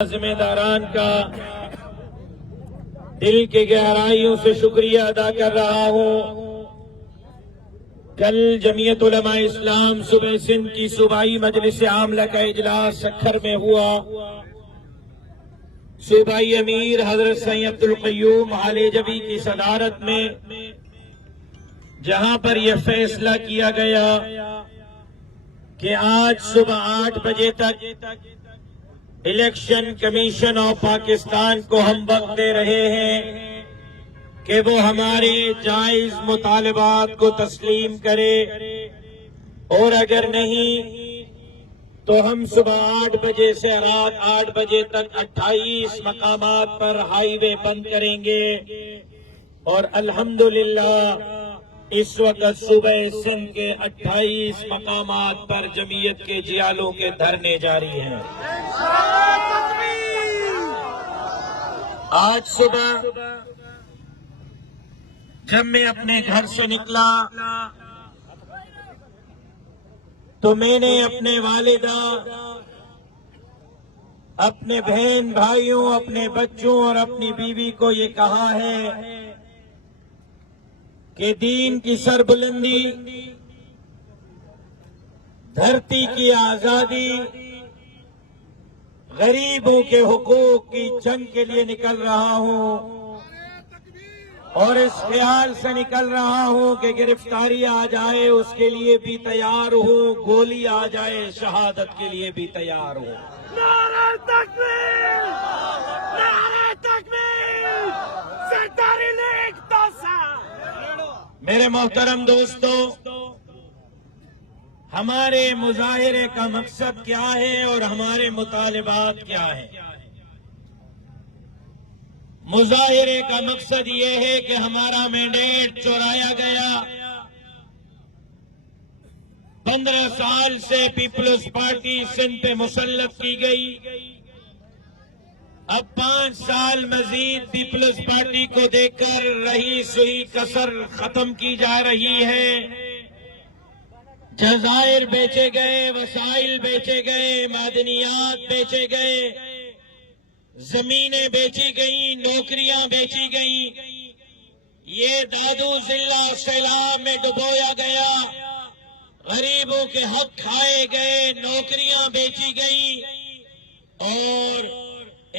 ذمہ داران کا دل کی گہرائیوں سے شکریہ ادا کر رہا ہوں۔ کل جمعیت علماء اسلام صوبہ سندھ کی صوبائی مجلس عاملہ کا اجلاس سکھر میں ہوا۔ صوبائی امیر حضرت سید عبدالقیوم حالیجوی کی صدارت میں جہاں پر یہ فیصلہ کیا گیا کہ آج صبح 8 بجے تک الیکشن کمیشن آف پاکستان کو ہم وقت دے رہے ہیں کہ وہ ہمارے جائز مطالبات کو تسلیم کرے، اور اگر نہیں تو ہم صبح 8 بجے سے رات 8 بجے تک 28 مقامات پر ہائی وے بند کریں گے۔ اور الحمدللہ اس وقت صوبہ سندھ کے 28 مقامات پر جمعیت کے جیالوں کے دھرنے جاری ہیں۔ آج صبح جب میں اپنے گھر سے نکلا تو میں نے اپنے والدہ، اپنے بہن بھائیوں، اپنے بچوں اور اپنی بیوی کو یہ کہا ہے کہ دین کی سربلندی، دھرتی کی آزادی، غریبوں کے حقوق کی جنگ کے لیے نکل رہا ہوں، اور اس خیال سے نکل رہا ہوں کہ گرفتاری آ جائے اس کے لیے بھی تیار ہوں، گولی آ جائے شہادت کے لیے بھی تیار ہوں۔ نعرہ تکبیر! نعرہ تکبیر! سرداری لیگ توسا! میرے محترم دوستو، ہمارے مظاہرے کا مقصد کیا ہے اور ہمارے مطالبات کیا ہیں؟ مظاہرے کا مقصد یہ ہے کہ ہمارا مینڈیٹ چورایا گیا۔ 15 سال سے پیپلز پارٹی سندھ پہ مسلط کی گئی، اب 5 سال مزید پیپلز پارٹی کو دے کر رہی سوئی کسر ختم کی جا رہی ہے۔ جزائر بیچے گئے، وسائل بیچے گئے، معدنیات بیچے گئے، زمینیں بیچی گئیں، نوکریاں بیچی گئیں، یہ دادو ضلع سیلاب میں ڈبویا گیا، غریبوں کے حق کھائے گئے، نوکریاں بیچی گئیں، اور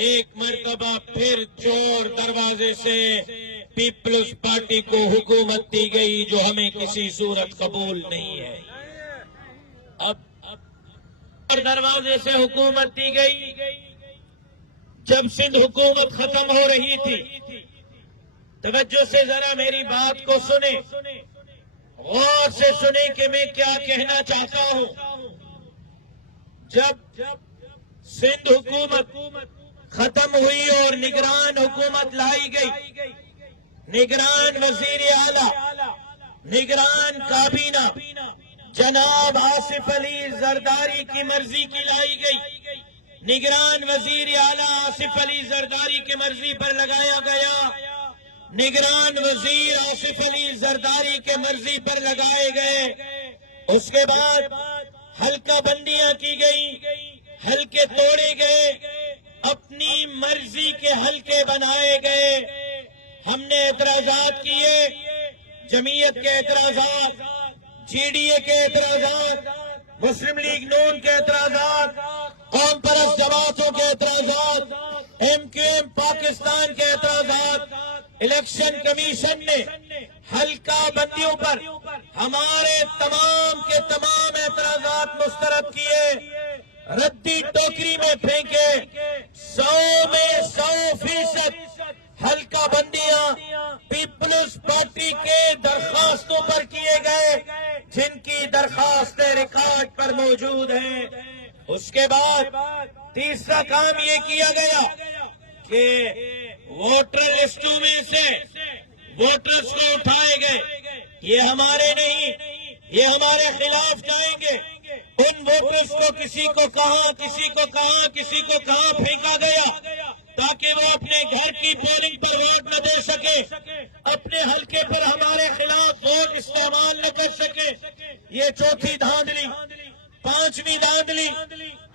ایک مرتبہ پھر چور دروازے سے پیپلز پارٹی کو حکومت دی گئی جو ہمیں کسی صورت قبول نہیں ہے۔ اب دروازے سے حکومت دی گئی، جب سندھ حکومت ختم ہو رہی تھی، توجہ سے ذرا میری بات کو سنیں، غور سے سنیں کہ میں کیا کہنا چاہتا ہوں۔ جب سندھ حکومت ختم ہوئی اور نگران حکومت لائی گئی، نگران وزیر اعلیٰ، نگران کابینہ جناب آصف علی زرداری کی مرضی کی لائی گئی، نگران وزیر اعلیٰ آصف علی زرداری کی مرضی پر لگایا گیا، نگران وزیر آصف علی زرداری کے مرضی پر لگائے گئے۔ اس کے بعد حلقہ بندیاں کی گئی، حلقے توڑے گئے، اپنی مرضی کے حلقے بنائے گئے۔ ہم نے اعتراضات کیے، جمعیت کے اعتراضات، جی ڈی اے کے اعتراضات، مسلم لیگ نون کے اعتراضات، قوم پرست جماعتوں کے اعتراضات، ایم کیو ایم پاکستان کے اعتراضات۔ الیکشن کمیشن نے حلقہ بندیوں پر ہمارے تمام کے تمام اعتراضات مسترد کیے، ردی ٹوکری میں پھینکے۔ 100 میں 100% حلقہ بندیاں پیپلز پارٹی کے درخواستوں پر کیے گئے، جن کی درخواستیں ریکارڈ پر موجود ہیں۔ اس کے بعد تیسرا کام یہ کیا گیا کہ ووٹر لسٹوں میں سے ووٹرز کو اٹھائے گئے، یہ ہمارے نہیں، یہ ہمارے خلاف جائیں گے۔ ان ووٹرز کو کسی کو کہاں کسی کو کہاں پھینکا گیا تاکہ وہ اپنے گھر کی پولنگ پر ووٹ نہ دے سکے، اپنے حلقے پر ہمارے خلاف ووٹ استعمال نہ کر سکے۔ یہ چوتھی دھاندلی۔ 5ویں دھاندلی،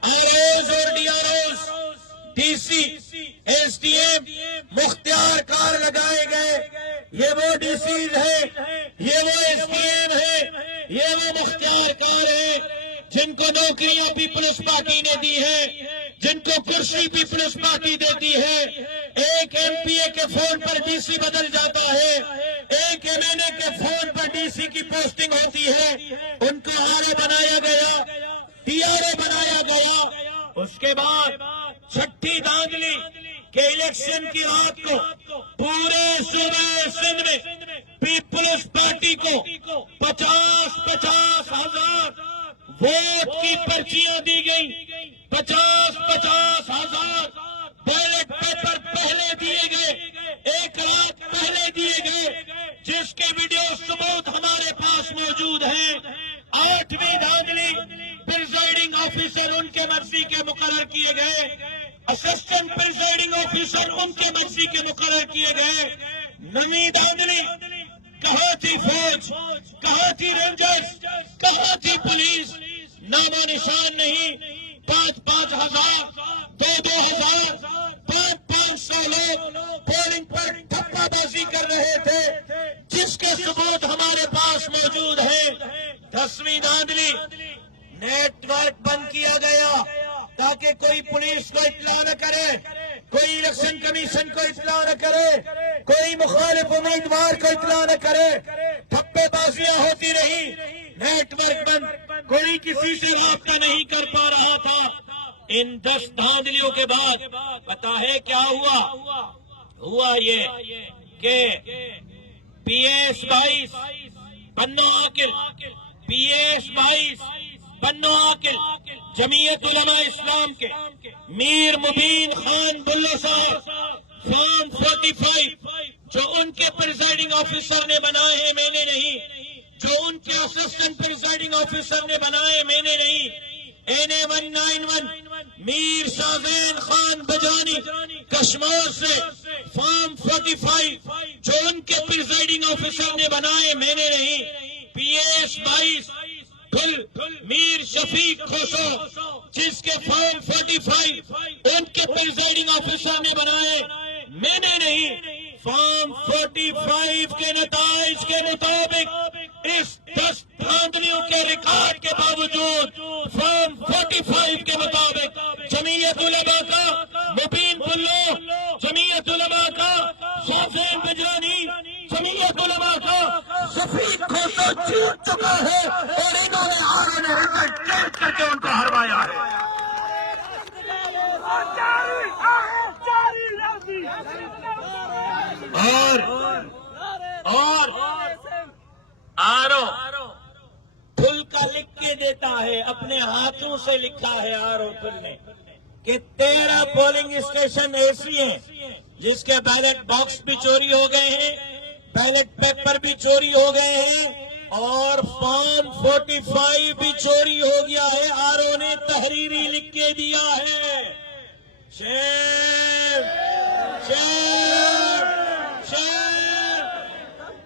آر اوز اور D R Os, D C S D M مختار کار لگائے گئے. یہ وہ ڈی سیز ہے, یہ وہ ایس ڈی ایم ہے, یہ وہ مختار کار ہے جن کو نوکریاں پیپلز پارٹی نے دی ہے, جن کو کرسی پیپلز پارٹی دیتی ہے. ایک ایم پی اے کے فون پر ڈی سی بدل جاتا ہے, ایک ایم این اے کے فون پر ڈی سی کی پوسٹنگ ہوتی ہے. ان کو آر اے بنایا گیا, ٹی آر اے بنایا گیا. اس کے بعد چھٹی دھاندلی کہ الیکشن کی رات کو پورے صوبے سندھ میں پیپلز پارٹی کو 50,000 ووٹ کی پرچیاں دی گئی. 50,000 بیلٹ پیپر پہلے دیے گئے, ایک رات پہلے دیے گئے, جس کے ویڈیو ثبوت ہمارے پاس موجود ہیں. 8ویں دھاندلی پریزائڈنگ آفیسر ان کے مرضی کے مقرر کیے گئے, اسسٹنٹ پریزائڈنگ آفیسر ان کے مرضی کے مقرر کیے گئے. 9ویں دھاندلی کہاں تھی فوج, کہاں تھی رینجرز, کہاں تھی پولیس, نام و نشان نہیں. 5,000 2,000 500 لوگ پولنگ پر ٹھپا بازی کر رہے تھے, جس کے ثبوت ہمارے پاس موجود ہے. 10ویں دھاندلی نیٹ ورک بند کیا گیا تاکہ کوئی پولیس کو اطلاع نہ کرے, کوئی الیکشن کمیشن کو اطلاع نہ کرے, کوئی مخالف امیدوار کو اطلاع نہ کرے. ٹھپے بازیاں ہوتی رہی, نیٹ ورک بند, کوئی کسی سے رابطہ نہیں کر پا رہا تھا. ان 10 دھاندلیوں کے بعد پتا ہے کیا ہوا یہ کہ پی ایس 22 بنو عاقل, پی ایس 22 بنو عاقل جمعیت علماء اسلام کے میر مبین خان بلو صاحب فارم 45 جو ان کے پریزائڈنگ آفیسر نے بنائے ہیں, میں نے نہیں, جو ان کے اسسٹنٹ پریزائڈنگ آفیسر نے بنائے میں نے نہیں. NA 191 میر شاہزین خان بجانی کشمیر سے فارم 45 جو ان کے پریزائڈنگ آفیسر نے بنائے میں نے نہیں. پی ایس 22 میر شفیق کھوسو جس کے فارم 45 ان کے پریزائڈنگ آفیسر نے بنائے میں نے نہیں. فارم 45 کے نتائج کے مطابق اس 10 دھاندلیوں کے ریکارڈ کے باوجود فارم 45 کے مطابق جمعیت علماء کا مبین بلو, جمعیت علماء کا شاہزین بجانی, جمعیت علماء کا شفیق کھوسو جیت چکا ہے اور انہوں نے آگے رزلٹ چینج کر کے ان کو ہروایا ہے. اور آرو پھل کا لکھ کے دیتا ہے, اپنے ہاتھوں سے لکھا ہے آرو پھل نے کہ 13 پولنگ اسٹیشن ایسی ہیں جس کے بیلٹ باکس بھی چوری ہو گئے ہیں, بیلٹ پیپر بھی چوری ہو گئے ہیں اور فارم 45 بھی چوری ہو گیا ہے. آرو نے تحریری لکھ کے دیا ہے. شیر شیر شیر.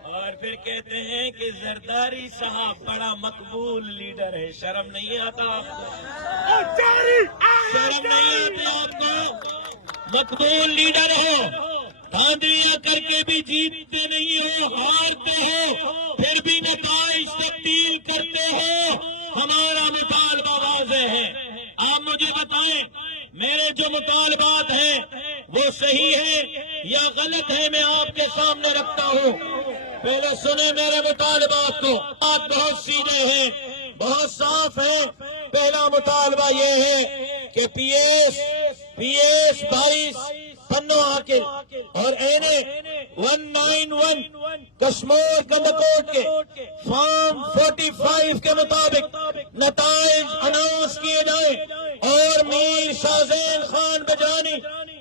اور پھر کہتے ہیں کہ زرداری صاحب بڑا مقبول لیڈر ہے. شرم نہیں آتا آپ کو, شرم نہیں آتی آپ کو. مقبول لیڈر ہو, دھاندلیاں کر کے بھی جیتتے نہیں ہو, ہارتے ہو, پھر بھی نتائج تبدیل کرتے ہو. ہمارا مطالبہ واضح ہے. آپ مجھے بتائیں میرے جو مطالبات ہیں وہ صحیح ہے یا غلط ہے, میں آپ کے سامنے رکھتا ہوں. پہلے سنیں میرے مطالبات کو. بات بہت سیدھے ہیں, بہت صاف ہے. پہلا مطالبہ یہ ہے کہ پی ایس 22 بنو عاقل اور NA 191 کشمیر گنڈکوٹ کے فارم 45 کے مطابق نتائج اناؤنس کیے جائیں اور میر شاہزین خان بجانی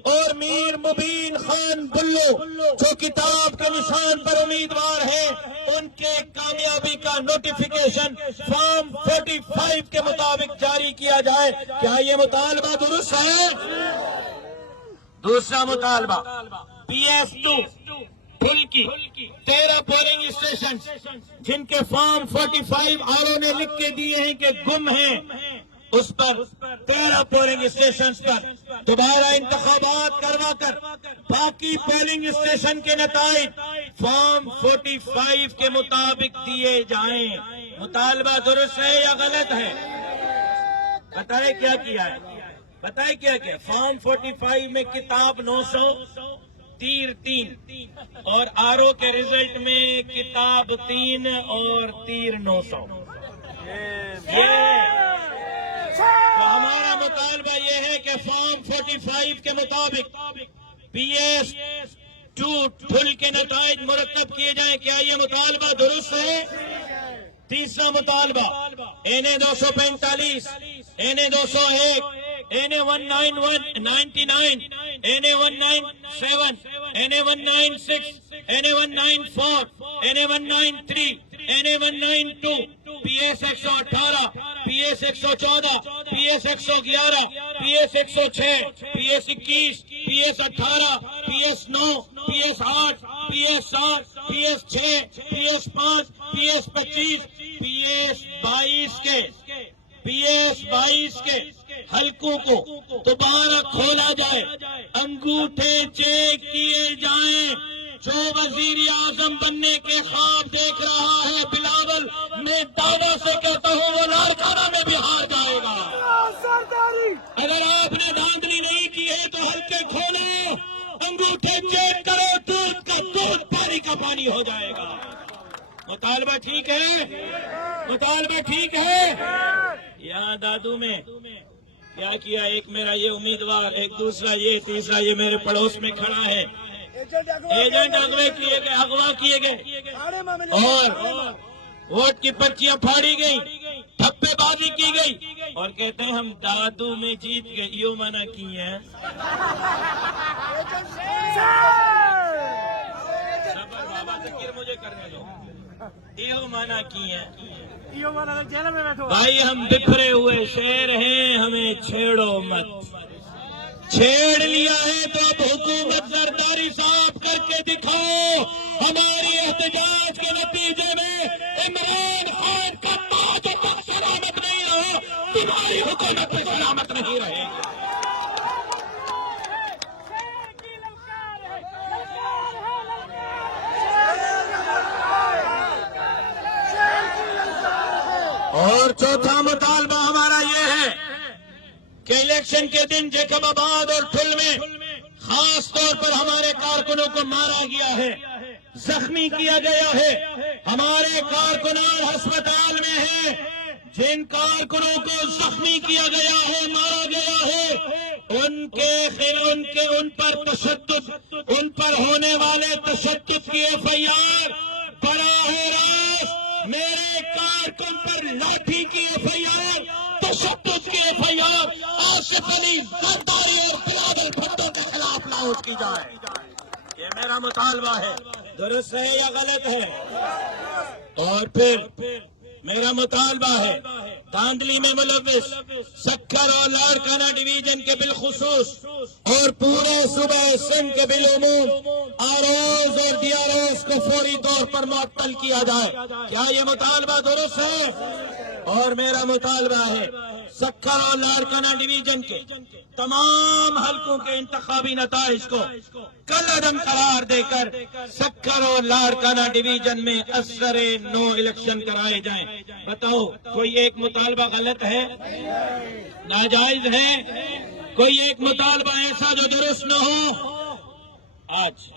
اور میر مبین خان بلو جو کتاب کے نشان پر امیدوار ہیں ان کے کامیابی کا نوٹیفیکیشن فارم 45 کے مطابق جاری کیا جائے. کیا یہ مطالبہ درست ہے؟ دوسرا مطالبہ پی ایس 2 پھل کی 13 پولنگ اسٹیشن جن کے فارم 45 آرو نے لکھ کے دیے ہیں کہ گم ہیں, اس پر 13 پولنگ اسٹیشنز پر دوبارہ انتخابات کروا کر باقی پولنگ اسٹیشن کے نتائج فارم 45 کے مطابق دیے جائیں۔ مطالبہ درست ہے یا غلط ہے؟ بتائیں کیا کیا ہے، بتائیں کیا کیا؟ فارم 45 میں کتاب 900 تیر 3 اور آرو کے رزلٹ میں کتاب 3 اور تیر 900۔ تو ہمارا مطالبہ یہ ہے کہ فارم 45 کے مطابق PS 2 ٹھل کے نتائج مرتب کیے جائیں۔ کیا یہ مطالبہ درست ہے؟ تیسرا مطالبہ NA 245 NA 201 NA 199 NA 197 NA 196 NA 194 NA 193 NA 192 PS 118 PS 114 PS 111 PS 106 PS 21 PS 18 PS 9 PS 8 PS 7 PS 6 PS 5 PS 25 PS 22 کے حلقوں کو دوبارہ کھولا جائے، انگوٹھے چیک کیے جائیں۔ جو وزیر اعظم بننے کے خواب دیکھ رہا ہے بلاول، میں دعویٰ سے کہتا ہوں وہ لاڑکانہ میں بھی ہار جائے گا۔ اگر آپ نے دھاندلی نہیں کی ہے تو حلقے کھولو، انگوٹھے چیک کرو، دودھ کا دودھ پانی کا پانی ہو جائے گا۔ مطالبہ ٹھیک ہے؟ مطالبہ ٹھیک ہے؟ یہاں دادو میں کیا کیا؟ ایک میرا یہ امیدوار، ایک دوسرا یہ، تیسرا یہ میرے پڑوس میں کھڑا ہے۔ ایجنٹ اغوا کیے گئے اور ووٹ کی پرچیاں پھاڑی گئی، تھپے بازی کی گئی اور کہتے ہیں ہم دادو میں جیت گئے۔ یہ منع کی ہے، صبر بابا ذکر مجھے کرنے دو۔ یہ منع کی ہے بھائی، ہم بکھرے ہوئے شہر ہیں، ہمیں چھیڑو مت۔ چھیڑ لیا ہے تو اب حکومت زرداری صاف کر کے دکھاؤ۔ ہماری احتجاج کے نتیجے میں عمران خان کا تاج و تخت سلامت نہیں رہا، تمہاری حکومت بھی سلامت نہیں رہے گی۔ اور چوتھا مطالبہ ہمارا یہ ہے کہ الیکشن کے دن جیکب آباد اور ٹھل میں خاص طور پر ہمارے کارکنوں کو مارا گیا ہے، زخمی کیا گیا ہے۔ ہمارے کارکنان ہسپتال میں ہیں، جن کارکنوں کو زخمی کیا گیا ہے، مارا گیا ہے، ان پر تشدد، ان پر ہونے والے تشدد کی FIR، براہ راست میرے کارکن پر لاٹھی کی FIR، تشدد کی FIR آصف علی زرداری اور بلاول بھٹو کے خلاف لاؤٹ کی جائے۔ یہ میرا مطالبہ ہے، درست ہے یا غلط ہے؟ اور پھر میرا مطالبہ ہے دھاندلی میں ملوث سکھر اور لاڑکانہ ڈویژن کے بالخصوص اور پورے صوبہ سندھ کے بالعموم آروز اور DROs کو فوری طور پر معطل کیا جائے۔ کیا یہ مطالبہ درست ہے؟ اور میرا مطالبہ ہے سکھر اور لاڑکانہ ڈویژن کے تمام حلقوں کے انتخابی نتائج کو کل عدم قرار دے کر سکھر اور لاڑکانہ ڈویژن میں اثر نو الیکشن کرائے جائیں۔ بتاؤ کوئی ایک مطالبہ غلط ہے، ناجائز ہے؟ کوئی ایک مطالبہ ایسا جو درست نہ ہو؟ آج